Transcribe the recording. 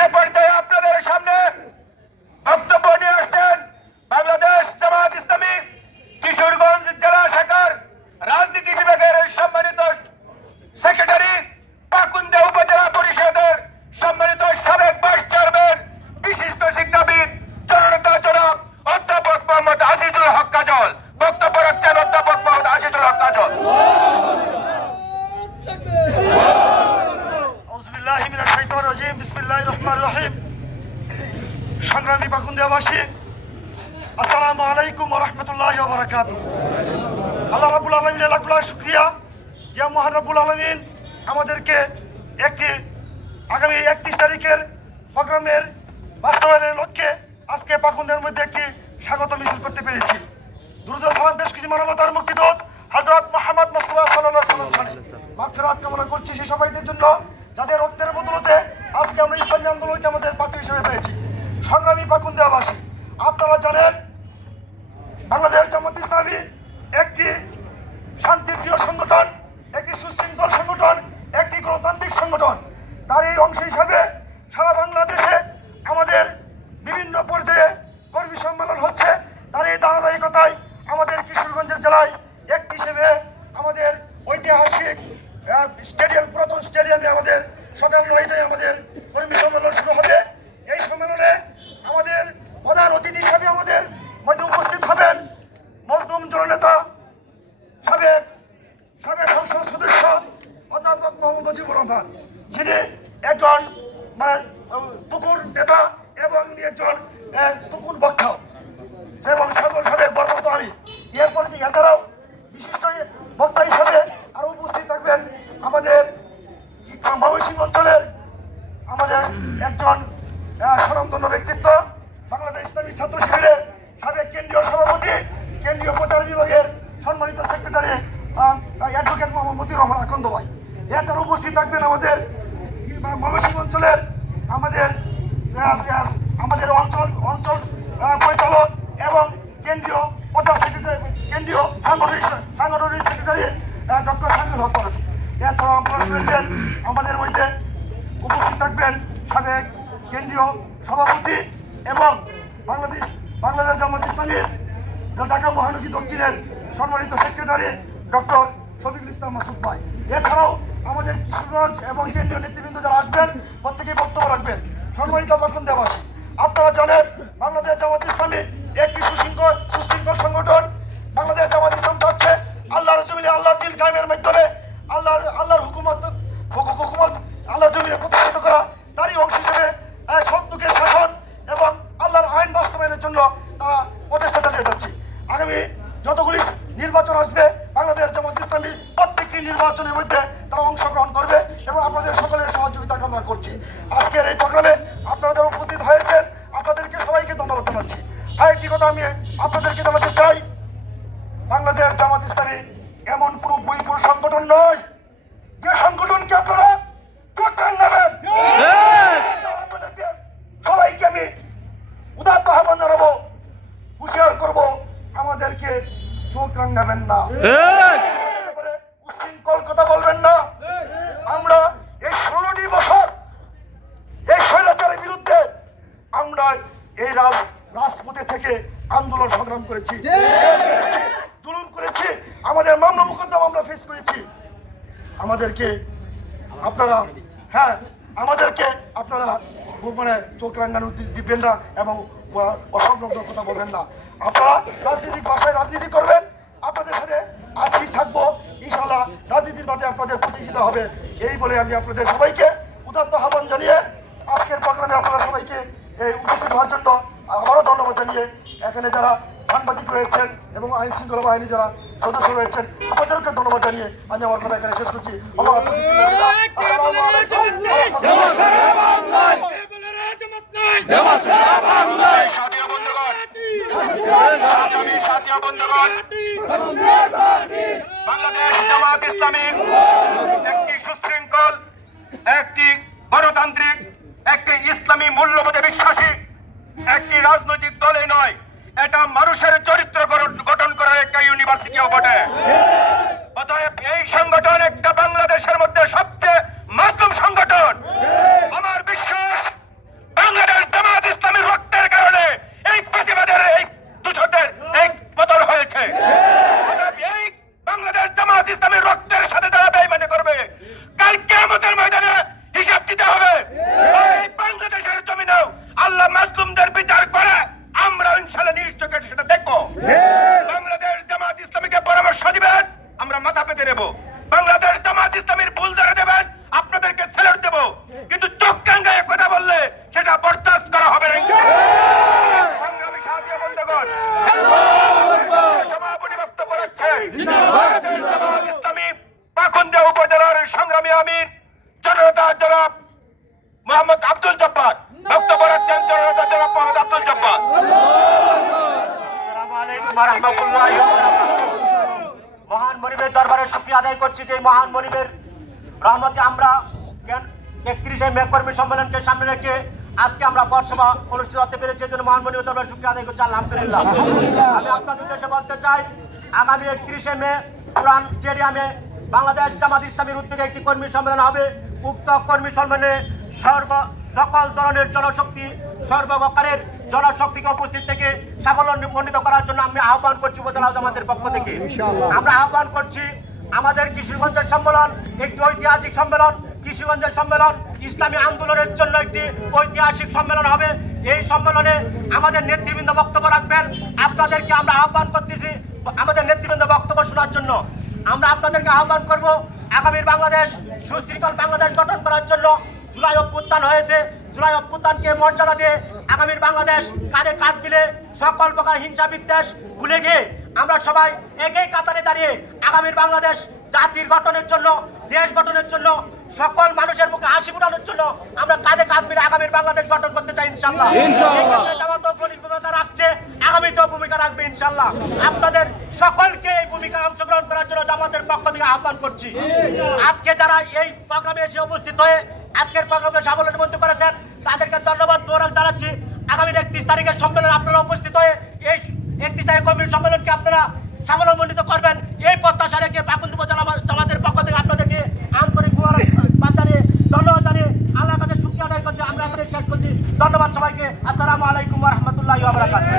এই পর্যায়ে আপনাদের সামনে বক্তব্য নিয়ে আসছেন বাংলাদেশ জামাত ইসলামী কিশোরগঞ্জ জেলা শাখার রাজনীতি বিভাগের সম্মানিত সেক্রেটারি, পাকুন্দা উপজেলা পরিষদের সম্মানিত সাবেক ভাইস চেয়ারম্যান, বিশিষ্ট শিক্ষাবিদ জননেতা জনাব অধ্যাপক মোহাম্মদ আজিজুল হক কাজল। বক্তব্য রাখছেন অধ্যাপক মোহাম্মদ আজিজুল হক কাজল। সংগ্রামী পাকুন্দিয়াবাসী, আসসালামু আলাইকুম ওয়া রাহমাতুল্লাহি ওয়া বারাকাতুহু। আল্লাহ রাব্বুল আলামিনের লাখ লাখ শুকরিয়া যে মহান রাব্বুল আলামিন আমাদেরকে আগামী 31 তারিখের প্রোগ্রামের বাস্তবায়নের লক্ষ্যে আজকে পাকুন্দিয়ার মধ্যে একটি স্বাগত মিছিল করতে পেরেছি। দুরূদ সালাম পেশ করছি মানবতার মুক্তিদূত হযরত মুহাম্মদ মুস্তাফা সাল্লাল্লাহু আলাইহি ওয়াসাল্লাম। মাগফিরাত কামনা করছি সেই সবাইদের জন্য যাদের রক্তের বদৌলতে আজকে আমরা ইসলামী আন্দোলনকে আমাদের পাথর হিসেবে পেয়েছি। সংগ্রামী পাকুন্দিয়াবাসী, আপনারা জানেন বাংলাদেশ জামাত ইসলামী একটি শান্তিপ্রিয় সংগঠন, একটি সুশৃঙ্খল সংগঠন, একটি গণতান্ত্রিক সংগঠন। তার এই অংশ হিসাবে সারা বাংলাদেশে আমাদের বিভিন্ন পর্যায়ে কর্মী সম্মেলন হচ্ছে। তার এই ধারাবাহিকতায় আমাদের কিশোরগঞ্জের জেলায় একটি হিসেবে আমাদের ঐতিহাসিক স্টেডিয়াম, পুরাতন স্টেডিয়ামে আমাদের সকাল 9টায় আমাদের কর্মী সম্মেলন শুরু হবে। এই সম্মেলনে আমাদের প্রধান অতিথি হিসাবে আমাদের মধ্যে উপস্থিত হবেন মজলুম জননেতা, সাবেক সংসদ সদস্য অধ্যাপক মোহাম্মদ মুজিবুর রহমান, যিনি একজন তুকুর নেতা এবং একজন তুকুর বক্তা এবং সাবেক বরপত আমি। এরপর এছাড়াও বিশিষ্ট বক্তা হিসাবে আরো উপস্থিত থাকবেন আমাদের ময়মনসিংহ অঞ্চলের আমাদের একজন স্বনামধন্য ব্যক্তিত্ব, বাংলাদেশ ইসলামী ছাত্র শিবিরের সাবেক কেন্দ্রীয় সভাপতি, কেন্দ্রীয় প্রচার বিভাগের সম্মানিত সেক্রেটারি অ্যাডভোকেট মোহাম্মদ মতিউর রহমান আকন্দ ভাই। এছাড়া উপস্থিত থাকবেন আমাদের ময়মনসিংহ অঞ্চলের আমাদের অঞ্চল পরিচালক এবং কেন্দ্রীয় প্রচার সেক্রেটারি, কেন্দ্রীয় সাংগঠনিক সেক্রেটারি ডক্টর সাইদুল হক। এছাড়াও আপনারা শুনেছেন আমাদের মধ্যে উপস্থিত থাকবেন সাবেক কেন্দ্রীয় সভাপতি এবং বাংলাদেশ জামাত ইসলামীর ঢাকা মহানগরী দক্ষিণের সম্মানিত সেক্রেটারি ডক্টর শফিকুল ইসলাম মাসুদ ভাই। এছাড়াও আমাদের কিশোরগঞ্জ এবং কেন্দ্রীয় নেতৃবৃন্দ যারা আসবেন প্রত্যেকেই বক্তব্য রাখবেন। সম্মানিত পাকুন্দিয়াবাসী, আপনারা জানেন বাংলাদেশ জামাত ইসলামী একটি সুশৃঙ্খল সংগঠন। বাংলাদেশ জামাত ইসলাম চাচ্ছে আল্লাহর জমিনে আল্লাহর দ্বীন কায়েমের মাধ্যমে আল্লাহর হুকুমত আল্লাহর জমিনে প্রতিষ্ঠিত করা। তারই অংশ হিসেবে সত্যকে শাসন এবং আল্লাহর আইন বাস্তবায়নের জন্য তারা প্রচেষ্টা চালিয়ে যাচ্ছে। আগামী যতগুলি নির্বাচন আসবে বাংলাদেশ জামাত ইসলামী প্রত্যেকটি নির্বাচনের মধ্যে তারা অংশগ্রহণ করবে এবং আপনাদের সকলের সহযোগিতা কামনা করছি। আজকের এই প্রোগ্রামে আপনারা যারা উপস্থিত হয়েছেন আপনাদেরকে সবাইকে ধন্যবাদ জানাচ্ছি। আরেকটি কথা আমি আপনাদেরকে জানাতে চাই, বাংলাদেশ জামাত ইসলামী এমন পুরো সংগঠন নয় যে সংগঠনকে আপনারা চোট্টান নেবেন। সবাইকে আমি উদাত্ত আহ্বান জানাবো, হুঁশিয়ার করবো আমাদেরকে চোখ রাঙাবেন না, উশৃঙ্খল কথা বলবেন না। আমরা এই 16টি বছর এই স্বৈরাচারের বিরুদ্ধে আমরা এই রাজপথে থেকে আন্দোলন সংগ্রাম করেছি, জুলুম করেছি, আমাদের মামলা মোকদ্দমা আমরা ফেস করেছি। আমাদেরকে আপনারা চোখ রাঙানো দিবেন না এবং অসংলগ্ন কথা বলবেন না। আপনারা রাজনৈতিক ভাষায় রাজনীতি করবেন, আপনাদের সাথে আছি থাকবো, ইনশাল্লাহ রাজনীতির মাঠে আপনাদের প্রতিযোগিতা হবে। এই বলে আমি আপনাদের সবাইকে উদাত্ত আহ্বান জানিয়ে আজকের প্রোগ্রামে আপনারা সবাইকে উপস্থিত হওয়ার জন্য আবারও ধন্যবাদ জানিয়ে এখানে যারা সাংবাদিক রয়েছেন এবং আইন শৃঙ্খলা বাহিনী যারা সদস্য রয়েছেন আপনাদেরকে ধন্যবাদ জানিয়ে আমি আমার কথা এখানে শেষ করছি। বাংলাদেশ জামাত ইসলামী একটি সুশৃঙ্খল, একটি গণতান্ত্রিক, একটি ইসলামী মূল্যবোধে বিশ্বাসী একটি রাজনৈতিক দলে নয়, এটা মানুষের চরিত্র গঠন করার একটা ইউনিভার্সিটিও বটে। অতএব এই সংগঠন একটা বাংলাদেশের মধ্যে সবচেয়ে মাধ্যম সংগঠন। আমার বিশ্বাস রাহমাতুল্লাহি ওয়া বারাকাতুহু। মহান মনিবের দরবারে শুকরিয়া আদায় করছি যে মহান মনিবের রহমতে আমরা 31শে মে কর্মী সম্মেলনকে সামনে রেখে আজকে আমরা পথসভা অনুষ্ঠিত হতে পেরেছি। এর জন্য মহান মনিবের দরবারে শুকরিয়া আদায় করছি, আলহামদুলিল্লাহ। আমি আপনাদের উদ্দেশ্যে বলতে চাই, আগামী 31শে মে পুরান স্টেডিয়ামে বাংলাদেশ জামাত ইসলামীর উদ্যোগে একটি কর্মী সম্মেলন হবে। উক্ত কর্মী সম্মেলনে সকল ধরনের জনশক্তি, সর্বপ্রকারের জনশক্তিকে উপস্থিত থেকে সাফল্যমণ্ডিত করার জন্য আমি আহ্বান করছি উপজেলা জামাতের পক্ষ থেকে। আমরা আহ্বান করছি, আমাদের কিশোরগঞ্জের সম্মেলন একটি ঐতিহাসিক সম্মেলন। কিশোরগঞ্জের সম্মেলন ইসলামী আন্দোলনের জন্য একটি ঐতিহাসিক সম্মেলন হবে। এই সম্মেলনে আমাদের নেতৃবৃন্দ বক্তব্য রাখবেন। আপনাদেরকে আমরা আহ্বান করতেছি আমাদের নেতৃবৃন্দ বক্তব্য শোনার জন্য। আমরা আপনাদেরকে আহ্বান করব, আগামীর বাংলাদেশ সুশৃঙ্খল বাংলাদেশ গঠন করার জন্য জুলাই অভ্যুত্থান হয়েছে। জুলাই অভ্যুত্থানকে মর্যাদা দিয়ে আগামীর বাংলাদেশ কাঁধে কাঁধ মিলে সকল প্রকার হিংসা বিদ্বেষ ভুলে গিয়ে আমরা সবাই একই কাতারে দাঁড়িয়ে আগামীর বাংলাদেশ জাতির গঠনের জন্য, দেশ গঠনের জন্য, সকল মানুষের মুখে হাসি ফোটানোর জন্য আমরা কাঁধে কাঁধ মিলে আগামীর বাংলাদেশ গঠন করতে চাই ইনশাআল্লাহ। ভূমিকা রাখছে, আগামীতেও ভূমিকা রাখবে ইনশাআল্লাহ। আপনাদের সকলকে এই ভূমিকায় অংশগ্রহণ করার জন্য জামাতের পক্ষ থেকে আহ্বান করছি। আজকে যারা এই প্রোগ্রামে এসে উপস্থিত হয়ে আজকের প্রোগ্রামে সাফল্যমণ্ডিত করেছেন তাদেরকে ধন্যবাদ জানাচ্ছি। আগামী 31 তারিখের সম্মেলনে আপনারা উপস্থিত হয়ে এই 31 তারিখ কর্মী সম্মেলনকে আপনারা সাফল্যমণ্ডিত করবেন, এই প্রত্যাশা রেখে বাকুন্দ উপজেলা জামাতের পক্ষ থেকে আপনাদেরকে আন্তরিক জানিয়ে ধন্যবাদ জানিয়ে আল্লাহর কাছে শুকরিয়া আদায় করছি। আমরা এখানে শেষ করছি। ধন্যবাদ সবাইকে। আসসালামু আলাইকুম ওয়া রাহমাতুল্লাহি ওয়া বারাকাতুহু।